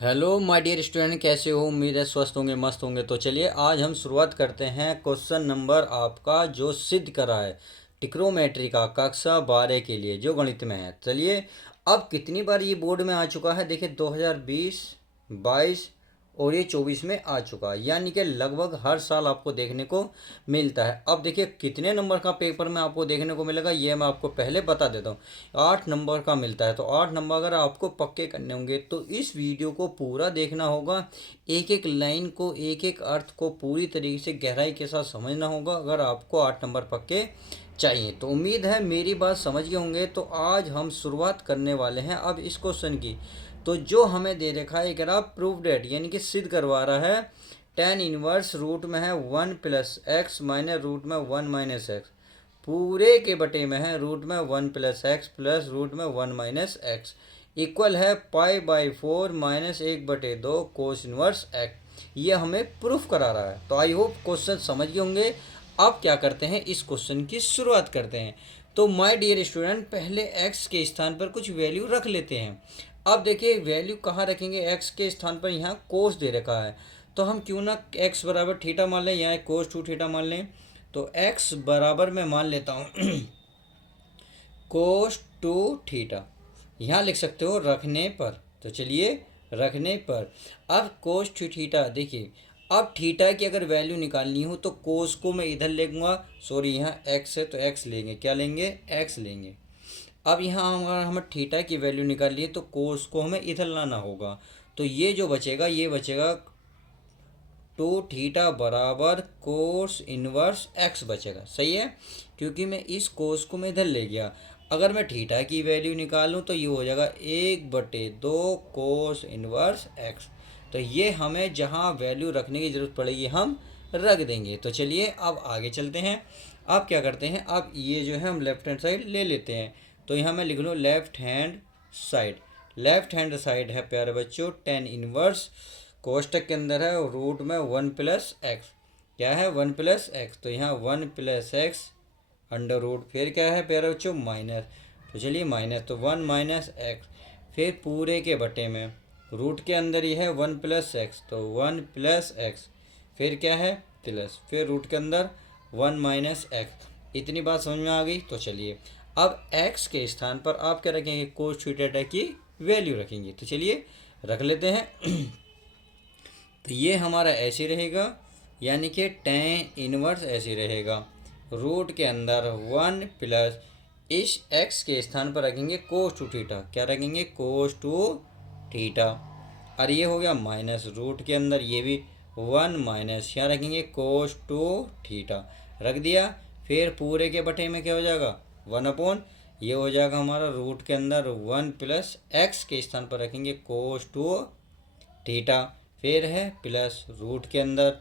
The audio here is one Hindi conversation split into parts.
हेलो माय डियर स्टूडेंट, कैसे हो? उम्मीद है स्वस्थ होंगे, मस्त होंगे। तो चलिए आज हम शुरुआत करते हैं क्वेश्चन नंबर आपका जो सिद्ध करा है टिक्रोमेट्री का कक्षा 12 के लिए जो गणित में है। चलिए अब कितनी बार ये बोर्ड में आ चुका है, देखिए 2020, 22 और ये 24 में आ चुका है, यानी कि लगभग हर साल आपको देखने को मिलता है। अब देखिए कितने नंबर का पेपर में आपको देखने को मिलेगा ये मैं आपको पहले बता देता हूँ। 8 नंबर का मिलता है, तो 8 नंबर अगर आपको पक्के करने होंगे तो इस वीडियो को पूरा देखना होगा। एक एक लाइन को, एक एक अर्थ को पूरी तरीके से गहराई के साथ समझना होगा अगर आपको 8 नंबर पक्के चाहिए। तो उम्मीद है मेरी बात समझ गए होंगे। तो आज हम शुरुआत करने वाले हैं अब इस क्वेश्चन की। तो जो हमें दे रखा है ग्राफ प्रूफ डेट यानी कि सिद्ध करवा रहा है टेन इनवर्स रूट में है 1 + x माइनस रूट में 1 - x, पूरे के बटे में है रूट में 1 + x प्लस रूट में 1 - x इक्वल है π/4 -1/2 कोस इनवर्स x। ये हमें प्रूफ करा रहा है। तो आई होप क्वेश्चन समझ गए होंगे। अब क्या करते हैं, इस क्वेश्चन की शुरुआत करते हैं। तो माय डियर स्टूडेंट, पहले x के स्थान पर कुछ वैल्यू रख लेते हैं। अब देखिए वैल्यू कहाँ रखेंगे, x के स्थान पर यहाँ कोस दे रखा है, तो हम क्यों ना x बराबर थीटा मान लें, यहाँ कोस 2 थीटा मान लें। तो x बराबर मैं मान लेता हूँ कोस 2 थीटा, यहाँ लिख सकते हो रखने पर। तो चलिए रखने पर अब कोस 2 थीटा, देखिए अब थीटा की अगर वैल्यू निकालनी हो तो कोस को मैं इधर लेऊंगा, सॉरी यहाँ x है तो x लेंगे, क्या लेंगे, x लेंगे। अब यहाँ अगर हमें थीटा की वैल्यू निकालनी है तो कोस को हमें इधर लाना होगा। तो ये जो बचेगा ये बचेगा 2 थीटा बराबर कोस इनवर्स x बचेगा। सही है, क्योंकि मैं इस कोस को मैं इधर ले गया। अगर मैं थीटा की वैल्यू निकालूं तो ये हो जाएगा 1/2 कोस इनवर्स x। तो ये हमें जहाँ वैल्यू रखने की ज़रूरत पड़ेगी हम रख देंगे। तो चलिए अब आगे चलते हैं। अब क्या करते हैं, अब ये जो है हम लेफ्ट हैंड साइड ले लेते हैं। तो यहाँ मैं लिख लूँ left hand side. Left hand side है प्यारे बच्चों टेन इनवर्स, कोष्टक के अंदर है रूट में 1 + x, क्या है 1 + x, तो यहाँ 1 + x अंडर रूट, फिर क्या है प्यारे बच्चों माइनस। तो चलिए माइनस, तो 1 - x, फिर पूरे के बटे में रूट के अंदर ही है 1 + x, तो 1 + x, फिर क्या है प्लस, फिर रूट के अंदर 1 - x। इतनी बात समझ में आ गई। तो चलिए अब x के स्थान पर आप क्या रखेंगे, कोस थीटा की वैल्यू रखेंगे। तो चलिए रख लेते हैं तो ये हमारा ऐसे रहेगा, यानी कि टेन इनवर्स ऐसे रहेगा, रूट के अंदर 1 प्लस इस x के स्थान पर रखेंगे कोस 2 थीटा, क्या रखेंगे कोस 2 थीटा, और ये हो गया माइनस रूट के अंदर ये भी 1 माइनस, यहाँ रखेंगे कोस 2 थीटा रख दिया। फिर पूरे के बटे में क्या हो जाएगा 1/, ये हो जाएगा हमारा रूट के अंदर 1 प्लस x के स्थान पर रखेंगे कोस 2 थीटा, फिर है प्लस रूट के अंदर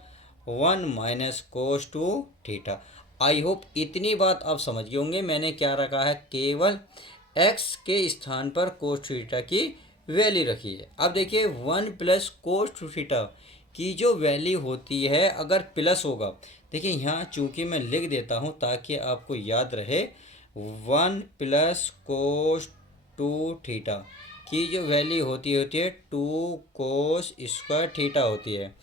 1 - कोस 2 थीटा। आई होप इतनी बात आप समझ गए होंगे। मैंने क्या रखा है, केवल x के स्थान पर कोस थीटा की वैल्यू रखी है। अब देखिए 1 + कोस 2 थीटा की जो वैल्यू होती है अगर प्लस होगा, देखिए यहाँ चूंकि मैं लिख देता हूँ ताकि आपको याद रहे, 1 + कोस 2 थीटा की जो वैल्यू होती है 2 कोस स्क्वायर थीटा होती है।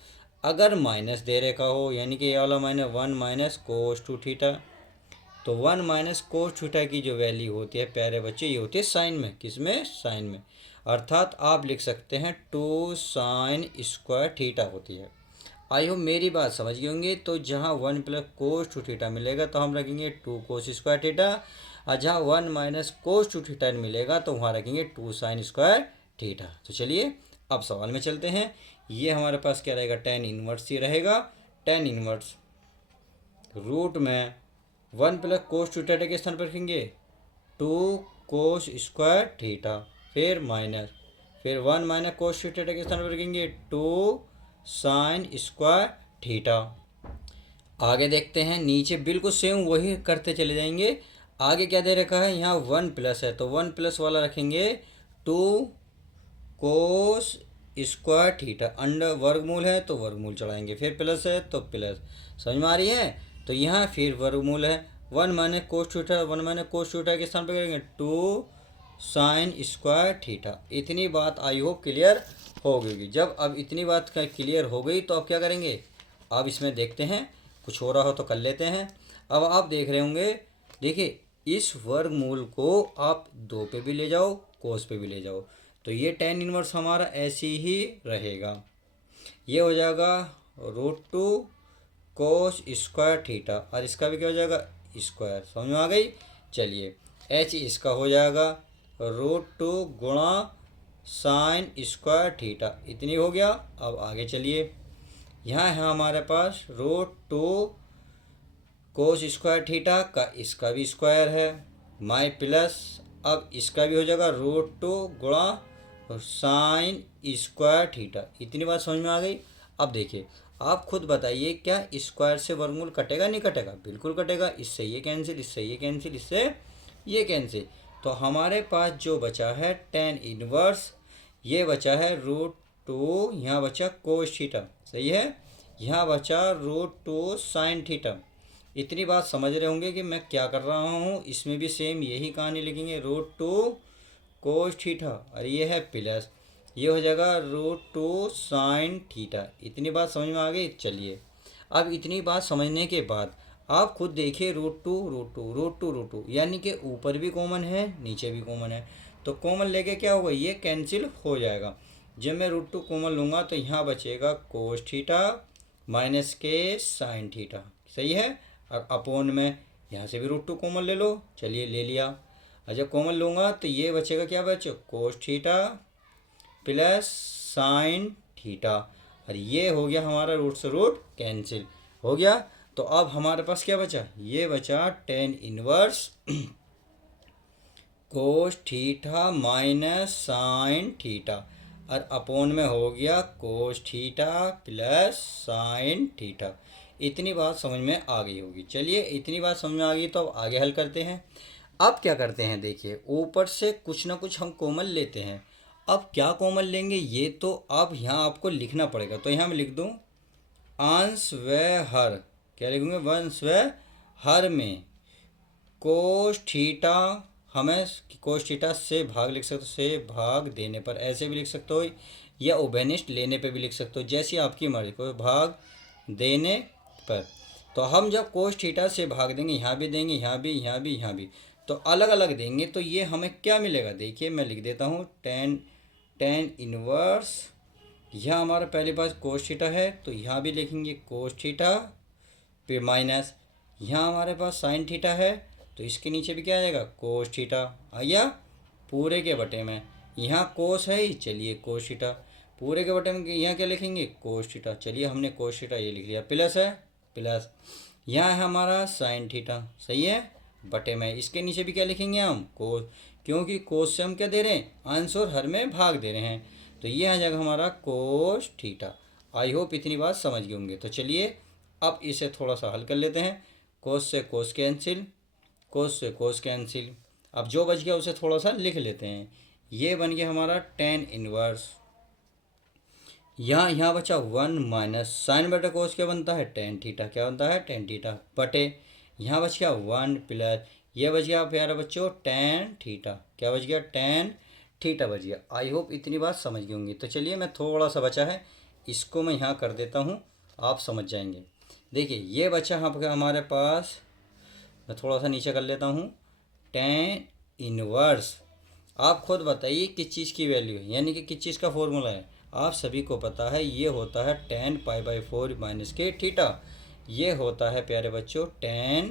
अगर माइनस दे रखा हो, यानी कि ये वाला माइनस 1 - कोस 2 थीटा, तो 1 - कोस थीटा की जो वैल्यू होती है प्यारे बच्चे ये होती है साइन में, किसमें, साइन में, अर्थात आप लिख सकते हैं 2 साइन स्क्वायर थीटा होती है। आई होप मेरी बात समझ गए होंगे। तो जहाँ 1 + कोस 2 थीटा मिलेगा तो हम रखेंगे 2 कोस स्क्वायर थीटा, और जहाँ 1 - कोस 2 थीटा मिलेगा तो वहाँ रखेंगे 2 साइन स्क्वायर थीटा। तो चलिए अब सवाल में चलते हैं। ये हमारे पास क्या रहेगा, टेन इनवर्स ही रहेगा। टेन इनवर्स रूट में 1 + कोस 2 थीटा के स्थान पर रखेंगे 2 कोस स्क्वायर थीटा, फिर माइनस, फिर 1 - कोस 2 थीटा के स्थान पर रखेंगे 2 साइन स्क्वायर थीटा। आगे देखते हैं, नीचे बिल्कुल सेम वही करते चले जाएंगे। आगे क्या दे रखा है, यहाँ 1 प्लस है तो 1 प्लस वाला रखेंगे 2 कोस स्क्वायर थीटा, अंडर वर्गमूल है तो वर्गमूल चढ़ाएंगे, फिर प्लस है तो प्लस, समझ में आ रही है। तो यहाँ फिर वर्गमूल है 1 - कोस थीटा, 1 - कोस थीटा के स्थान पर करेंगे 2 साइन स्क्वायर थीटा। इतनी बात आई होप क्लियर हो गई। जब अब इतनी बात का क्लियर हो गई तो अब क्या करेंगे, अब इसमें देखते हैं कुछ हो रहा हो तो कर लेते हैं। अब आप देख रहे होंगे, देखिए इस वर्गमूल को आप 2 पे भी ले जाओ, कोस पे भी ले जाओ, तो ये tan इनवर्स हमारा ऐसे ही रहेगा। ये हो जाएगा √2 कोस स्क्वायर थीटा, और इसका भी क्या हो जाएगा, स्क्वायर। समझ में आ गई। चलिए h इसका हो जाएगा √2 गुणा साइन स्क्वायर थीटा, इतनी हो गया। अब आगे चलिए, यहाँ है हमारे पास √2 कोस स्क्वायर थीटा का, इसका भी स्क्वायर है, माई प्लस, अब इसका भी हो जाएगा √2 गुणा साइन स्क्वायर थीटा। इतनी बात समझ में आ गई। अब देखिए आप खुद बताइए, क्या स्क्वायर से वर्गमूल कटेगा नहीं कटेगा, बिल्कुल कटेगा। इससे ये कैंसिल, इससे ये कैंसिल, इससे ये कैंसिल, तो हमारे पास जो बचा है tan इनवर्स, ये बचा है √2, यहाँ बचा कोस थीटा, सही है, यहाँ बचा √2 साइन थीटा। इतनी बात समझ रहे होंगे कि मैं क्या कर रहा हूँ। इसमें भी सेम यही कहानी लिखेंगे, √2 कोस थीटा, और ये है प्लस, ये हो जाएगा √2 साइन थीटा। इतनी बात समझ में आ गई। चलिए अब इतनी बात समझने के बाद आप खुद देखिए, √2 √2 √2 √2, यानी कि ऊपर भी कॉमन है नीचे भी कॉमन है, तो कॉमन लेके क्या होगा, ये कैंसिल हो जाएगा। जब मैं √2 कॉमन लूँगा तो यहाँ बचेगा कोस थीटा माइनस के साइन थीटा, सही है। और अपोन में यहाँ से भी √2 कॉमन ले लो, चलिए ले लिया। और जब कॉमन लूँगा तो ये बचेगा, क्या बचे, cos theta plus sine theta, और ये हो गया हमारा रूट से रूट कैंसिल हो गया। तो अब हमारे पास क्या बचा, ये बचा tan inverse cos theta minus sine theta, और अपोन में हो गया cos theta plus sine theta. इतनी बात समझ में आ गई होगी। चलिए इतनी बात समझ में आ गई, तो अब आगे हल करते हैं। अब क्या करते हैं, देखिए ऊपर से कुछ ना कुछ हम कॉमन लेते हैं। अब क्या कॉमन लेंगे, ये तो अब यहाँ आपको लिखना पड़ेगा। तो यहाँ मैं लिख दूँ अंश व हर, क्या लिखूँगे, वंश व हर में कोस थीटा, हमें कोस थीटा से भाग लिख सकते हो, से भाग देने पर ऐसे भी लिख सकते हो, या उभयनिष्ठ लेने पे भी लिख सकते हो, जैसी आपकी मर्जी, कोई भाग देने पर। तो हम जब कोस थीटा से भाग देंगे, यहाँ भी देंगे, यहाँ भी, यहाँ भी, यहाँ भी, तो अलग अलग देंगे, तो ये हमें क्या मिलेगा, देखिए मैं लिख देता हूँ tan इनवर्स, यहाँ हमारा पहले पास कोस थीटा है तो यहाँ भी लिखेंगे कोस थीटा, फिर माइनस यहाँ हमारे पास साइन थीटा है तो इसके नीचे भी क्या आ जाएगा, कोस थीटा आया पूरे के बटे में। यहाँ कोस है ही, चलिए कोस थीटा पूरे के बटे में, यहाँ क्या लिखेंगे, कोस थीटा, चलिए हमने कोस थीटा ये लिख लिया, प्लस है प्लस, यहाँ है हमारा साइन थीटा, सही है, बटे में। इसके नीचे भी क्या लिखेंगे हम, कोस, क्योंकि कोस से हम क्या दे रहे हैं, अंश और हर में भाग दे रहे हैं, तो ये आ जाएगा हमारा कोस थीटा। आई होप इतनी बात समझ गए होंगे। तो चलिए अब इसे थोड़ा सा हल कर लेते हैं। कोस से कोस कैंसिल, कोस से कोस कैंसिल, अब जो बच गया उसे थोड़ा सा लिख लेते हैं। ये बन गया हमारा tan इनवर्स, यहाँ बचा 1 माइनस साइन बटे कोस क्या बनता है, tan थीटा, क्या बनता है, tan थीटा, बटे यहाँ बच गया 1 प्लस, ये बच गया प्यारे बच्चों tan थीटा, क्या बच गया, tan थीटा बच गया। आई होप इतनी बात समझ गई होंगी। तो चलिए मैं थोड़ा सा बचा है इसको मैं यहाँ कर देता हूँ, आप समझ जाएंगे। देखिए ये बचा हमारे पास, मैं थोड़ा सा नीचे कर लेता हूँ, tan इनवर्स, आप खुद बताइए किस चीज़ की वैल्यू है, यानी कि किस चीज़ का फॉर्मूला है। आप सभी को पता है ये होता है tan π/4 माइनस के थीटा, ये होता है प्यारे बच्चों tan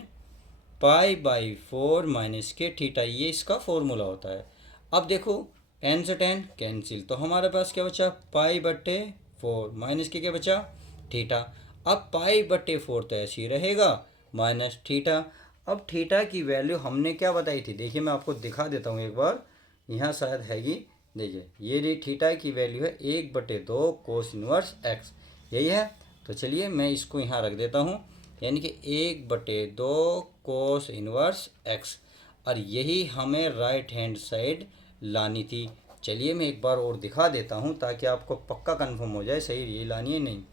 π/4 माइनस के थीटा, ये इसका फॉर्मूला होता है। अब देखो n से tan कैंसिल, तो हमारे पास क्या बचा, π/4 माइनस के क्या बचा, थीटा। अब π/4 तो ऐसे ही रहेगा माइनस थीटा। अब थीटा की वैल्यू हमने क्या बताई थी, देखिए मैं आपको दिखा देता हूँ एक बार, यहाँ शायद हैगी, देखिए ये थीटा की वैल्यू है 1/2 कोस इनवर्स x, यही है। तो चलिए मैं इसको यहाँ रख देता हूँ, यानी कि 1/2 कोस इनवर्स x, और यही हमें राइट हैंड साइड लानी थी। चलिए मैं एक बार और दिखा देता हूँ ताकि आपको पक्का कंफर्म हो जाए सही ये लानी है नहीं।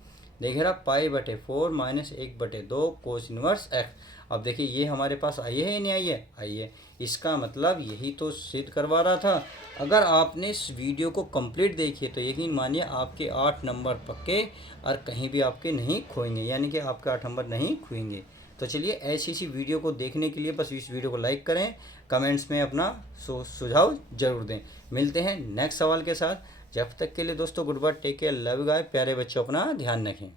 देखिए रहा π/4 माइनस 1/2 कोस इनवर्स x। अब देखिए ये हमारे पास आई है या नहीं आई है, आई है, इसका मतलब यही तो सिद्ध करवा रहा था। अगर आपने इस वीडियो को कंप्लीट देखी है तो यकीन मानिए आपके 8 नंबर पक्के और कहीं भी आपके नहीं खोएंगे, यानी कि आपके 8 नंबर नहीं खोएंगे। तो चलिए ऐसी सी वीडियो को देखने के लिए बस इस वीडियो को लाइक करें, कमेंट्स में अपना सुझाव जरूर दें। मिलते हैं नेक्स्ट सवाल के साथ। जब तक के लिए दोस्तों good bye, take care, love you guys, प्यारे बच्चों अपना ध्यान रखें।